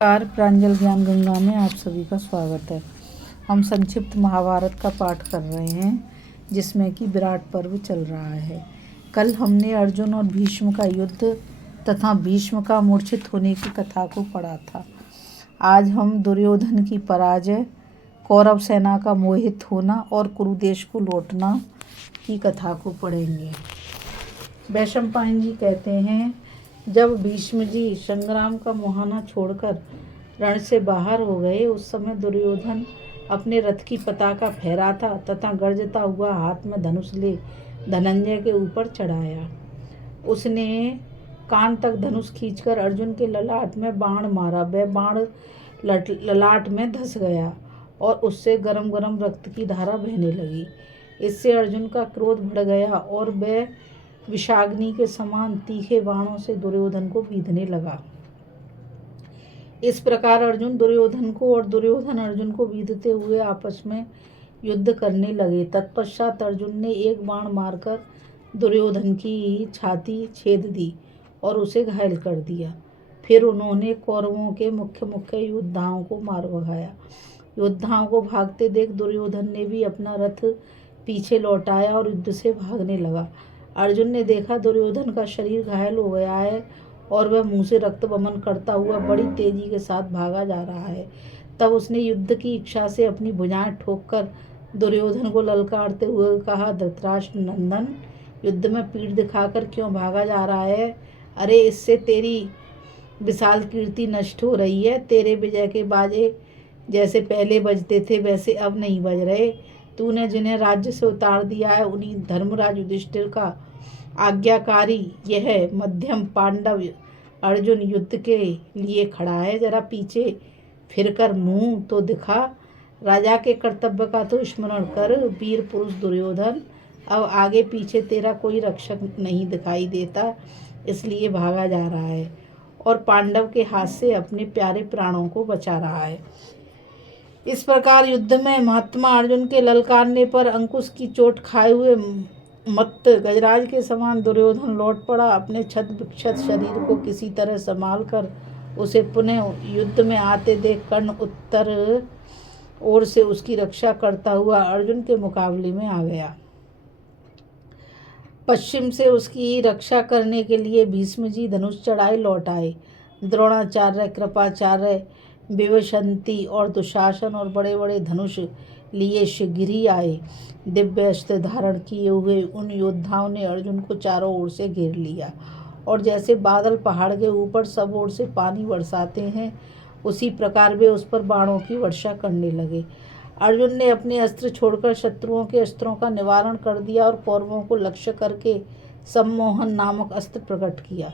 नमस्कार। प्रांजल ज्ञान गंगा में आप सभी का स्वागत है। हम संक्षिप्त महाभारत का पाठ कर रहे हैं जिसमें कि विराट पर्व चल रहा है। कल हमने अर्जुन और भीष्म का युद्ध तथा भीष्म का मूर्छित होने की कथा को पढ़ा था। आज हम दुर्योधन की पराजय, कौरव सेना का मोहित होना और कुरुदेश को लौटना की कथा को पढ़ेंगे। वैशंपायन जी कहते हैं, जब भीष्म जी संग्राम का मुहाना छोड़कर रण से बाहर हो गए, उस समय दुर्योधन अपने रथ की पताका फहराता तथा गरजता हुआ हाथ में धनुष ले धनंजय के ऊपर चढ़ाया। उसने कान तक धनुष खींचकर अर्जुन के ललाट में बाण मारा। वह बाण ललाट में धंस गया और उससे गरम गरम रक्त की धारा बहने लगी। इससे अर्जुन का क्रोध बढ़ गया और वह विषाग्नि के समान तीखे बाणों से दुर्योधन को बीधने लगा। इस प्रकार अर्जुन दुर्योधन को और दुर्योधन अर्जुन को बीधते हुए आपस में युद्ध करने लगे। तत्पश्चात अर्जुन ने एक बाण मारकर दुर्योधन की छाती छेद दी और उसे घायल कर दिया। फिर उन्होंने कौरवों के मुख्य मुख्य योद्धाओं को मार भगाया। योद्धाओं को भागते देख दुर्योधन ने भी अपना रथ पीछे लौटाया और युद्ध से भागने लगा। अर्जुन ने देखा दुर्योधन का शरीर घायल हो गया है और वह मुंह से रक्त वमन करता हुआ बड़ी तेजी के साथ भागा जा रहा है। तब उसने युद्ध की इच्छा से अपनी भुजाएं ठोककर दुर्योधन को ललकारते हुए कहा, धृतराष्ट्र नंदन, युद्ध में पीठ दिखाकर क्यों भागा जा रहा है? अरे, इससे तेरी विशाल कीर्ति नष्ट हो रही है। तेरे विजय के बाजे जैसे पहले बजते थे वैसे अब नहीं बज रहे। तूने जिन्हें राज्य से उतार दिया है उन्हीं धर्मराज युधिष्ठिर का आज्ञाकारी यह मध्यम पांडव अर्जुन युद्ध के लिए खड़ा है। जरा पीछे फिरकर मुंह तो दिखा। राजा के कर्तव्य का तो स्मरण कर। वीर पुरुष दुर्योधन, अब आगे पीछे तेरा कोई रक्षक नहीं दिखाई देता, इसलिए भागा जा रहा है और पांडव के हाथ से अपने प्यारे प्राणों को बचा रहा है। इस प्रकार युद्ध में महात्मा अर्जुन के ललकारने पर अंकुश की चोट खाए हुए मत्त गजराज के समान दुर्योधन लौट पड़ा। अपने छत विक्षत शरीर को किसी तरह संभाल कर उसे पुनः युद्ध में आते देख कर्ण उत्तर ओर से उसकी रक्षा करता हुआ अर्जुन के मुकाबले में आ गया। पश्चिम से उसकी रक्षा करने के लिए भीष्म जी धनुष चढ़ाए लौट आए। द्रोणाचार्य, कृपाचार्य, विवशंती और दुशासन और बड़े बड़े धनुष लिए शीघ्र ही आए। दिव्य अस्त्र धारण किए हुए उन योद्धाओं ने अर्जुन को चारों ओर से घेर लिया और जैसे बादल पहाड़ के ऊपर सब ओर से पानी बरसाते हैं, उसी प्रकार वे उस पर बाणों की वर्षा करने लगे। अर्जुन ने अपने अस्त्र छोड़कर शत्रुओं के अस्त्रों का निवारण कर दिया और कौरवों को लक्ष्य करके सम्मोहन नामक अस्त्र प्रकट किया,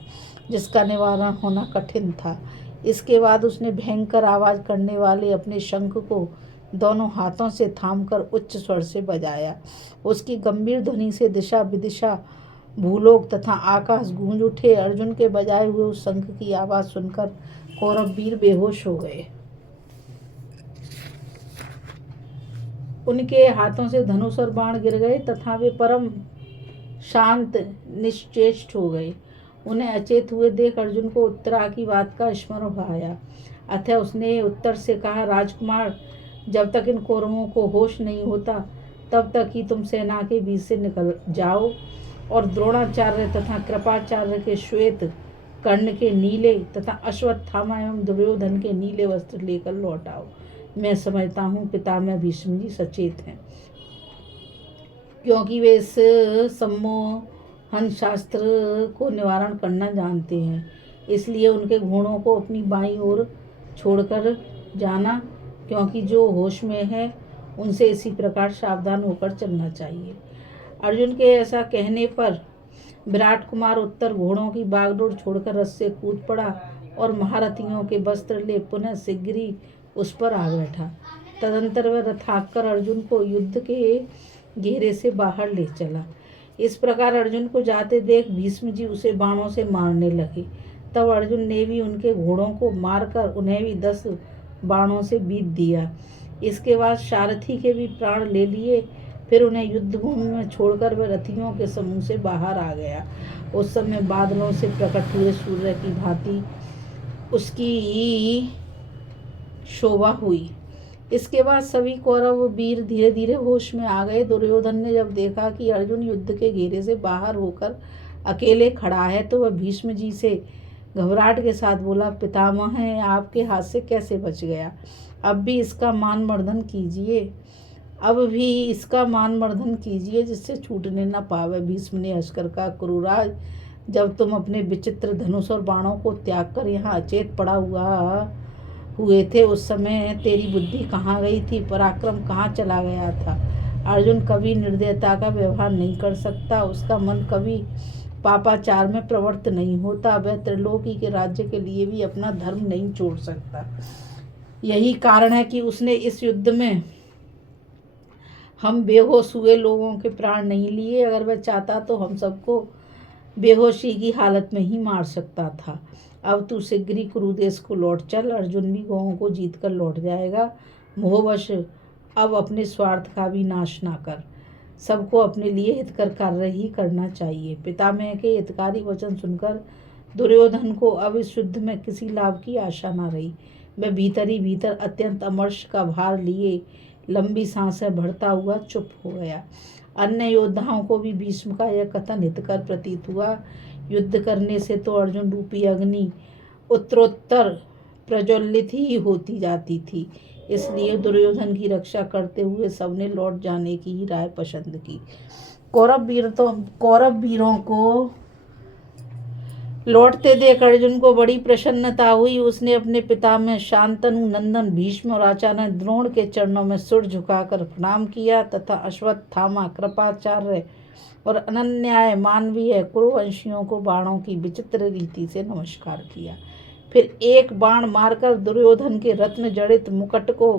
जिसका निवारण होना कठिन था। इसके बाद उसने भयंकर आवाज करने वाले अपने शंख को दोनों हाथों से थामकर उच्च स्वर से बजाया। उसकी गंभीर ध्वनि से दिशा विदिशा, भूलोक तथा आकाश गूंज उठे। अर्जुन के बजाए हुए उस शंख की आवाज सुनकर कौरव वीर बेहोश हो गए। उनके हाथों से धनुष और बाण गिर गए तथा वे परम शांत निश्चेष्ट हो गए। उन्हें अचेत हुए देख अर्जुन को उत्तरा की बात का स्मरण आया। अतः उसने उत्तर से कहा, राजकुमार, जब तक इन कौरवों को होश नहीं होता तब तक ही तुम सेना के बीच से निकल जाओ और द्रोणाचार्य तथा कृपाचार्य के श्वेत, कर्ण के नीले तथा अश्वत्थामा एवं दुर्योधन के नीले वस्त्र लेकर लौट आओ। मैं समझता हूँ पितामह भीष्म जी सचेत हैं, क्योंकि वे इस सम्मोहन शास्त्र को निवारण करना जानते हैं। इसलिए उनके घोड़ों को अपनी बाईं ओर छोड़कर जाना, क्योंकि जो होश में है उनसे इसी प्रकार सावधान होकर चलना चाहिए। अर्जुन के ऐसा कहने पर विराट कुमार उत्तर घोड़ों की बागडोर छोड़कर रथ से कूद पड़ा और महारथियों के वस्त्र ले पुनः शीघ्र ही उस पर आ बैठा। तदंतर वह रथ हाँककर अर्जुन को युद्ध के घेरे से बाहर ले चला। इस प्रकार अर्जुन को जाते देख भीष्म जी उसे बाणों से मारने लगे। तब अर्जुन ने भी उनके घोड़ों को मारकर उन्हें भी 10 बाणों से बीत दिया। इसके बाद सारथी के भी प्राण ले लिए। फिर उन्हें युद्ध भूमि में छोड़कर वह रथियों के समूह से बाहर आ गया। उस समय बादलों से प्रकट हुए सूर्य की भांति उसकी शोभा हुई। इसके बाद सभी कौरव वीर धीरे धीरे होश में आ गए। दुर्योधन ने जब देखा कि अर्जुन युद्ध के घेरे से बाहर होकर अकेले खड़ा है तो वह भीष्म जी से घबराहट के साथ बोला, पितामह है, आपके हाथ से कैसे बच गया? अब भी इसका मान मर्दन कीजिए जिससे छूटने न पावे। भीष्म ने हंसकर कहा, क्रूराज, जब तुम अपने विचित्र धनुष और बाणों को त्याग कर यहाँ अचेत पड़ा हुए थे उस समय तेरी बुद्धि कहाँ गई थी? पराक्रम कहाँ चला गया था? अर्जुन कभी निर्दयता का व्यवहार नहीं कर सकता, उसका मन कभी पापाचार में प्रवृत्त नहीं होता, वह त्रिलोकी के राज्य के लिए भी अपना धर्म नहीं छोड़ सकता। यही कारण है कि उसने इस युद्ध में हम बेहोश हुए लोगों के प्राण नहीं लिए। अगर वह चाहता तो हम सबको बेहोशी की हालत में ही मार सकता था। अब तू शीघ्र ही कुरुदेश को लौट चल, अर्जुन भी गौओं को जीत कर लौट जाएगा। मोहवश अब अपने स्वार्थ का भी नाश ना कर, सबको अपने लिए हितकर कार्य ही करना चाहिए। पितामह के हितकारी वचन सुनकर दुर्योधन को अब इस युद्ध में किसी लाभ की आशा न रही। वह भीतर ही भीतर अत्यंत अमर्ष का भार लिए लंबी सांसें भरता हुआ चुप हो गया। अन्य योद्धाओं को भी भीष्म का यह कथन हितकर प्रतीत हुआ। युद्ध करने से तो अर्जुन रूपी अग्नि उत्तरोत्तर प्रज्वलित ही होती जाती थी, इसलिए दुर्योधन की रक्षा करते हुए सबने लौट जाने की ही राय पसंद की। कौरव वीरों को लौटते देख अर्जुन को बड़ी प्रसन्नता हुई। उसने अपने पिता में शांतनु नंदन भीष्म और आचार्य द्रोण के चरणों में सिर झुकाकर प्रणाम किया तथा अश्वत्थामा, कृपाचार्य और अनन्याय मानवीय कुरुवंशियों को बाणों की विचित्र रीति से नमस्कार किया। फिर एक बाण मारकर दुर्योधन के रत्न जड़ित मुकुट को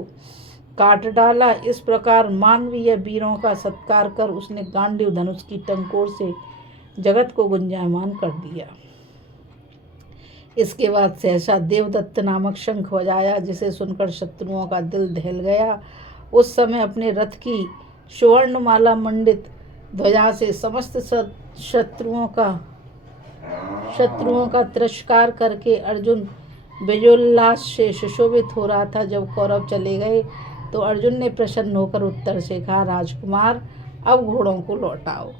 काट डाला। इस प्रकार मानवीय वीरों का सत्कार कर उसने गांडीव धनुष की टंकोर से जगत को गुंजायमान कर दिया। इसके बाद सहसा देवदत्त नामक शंख बजाया, जिसे सुनकर शत्रुओं का दिल दहल गया। उस समय अपने रथ की सुवर्णमाला मंडित ध्वजा से समस्त शत्रुओं का तिरस्कार करके अर्जुन विजयोल्लास से सुशोभित हो रहा था। जब कौरव चले गए तो अर्जुन ने प्रसन्न होकर उत्तर से कहा, राजकुमार, अब घोड़ों को लौटाओ।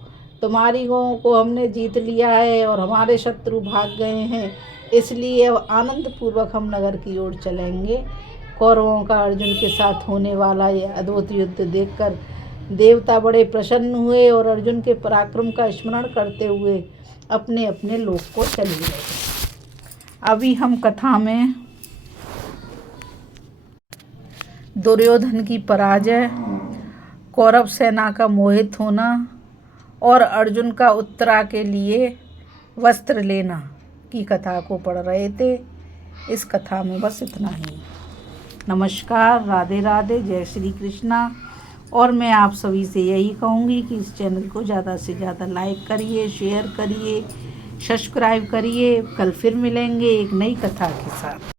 तुम्हारी गौओं को हमने जीत लिया है और हमारे शत्रु भाग गए हैं, इसलिए अब आनंद पूर्वक हम नगर की ओर चलेंगे। कौरवों का अर्जुन के साथ होने वाला यह अद्भुत युद्ध देखकर देवता बड़े प्रसन्न हुए और अर्जुन के पराक्रम का स्मरण करते हुए अपने अपने लोक को चले गए। अभी हम कथा में दुर्योधन की पराजय, कौरव सेना का मोहित होना और अर्जुन का उत्तरा के लिए वस्त्र लेना की कथा को पढ़ रहे थे। इस कथा में बस इतना ही। नमस्कार, राधे राधे, जय श्री कृष्णा। और मैं आप सभी से यही कहूँगी कि इस चैनल को ज़्यादा से ज़्यादा लाइक करिए, शेयर करिए, सब्सक्राइब करिए। कल फिर मिलेंगे एक नई कथा के साथ।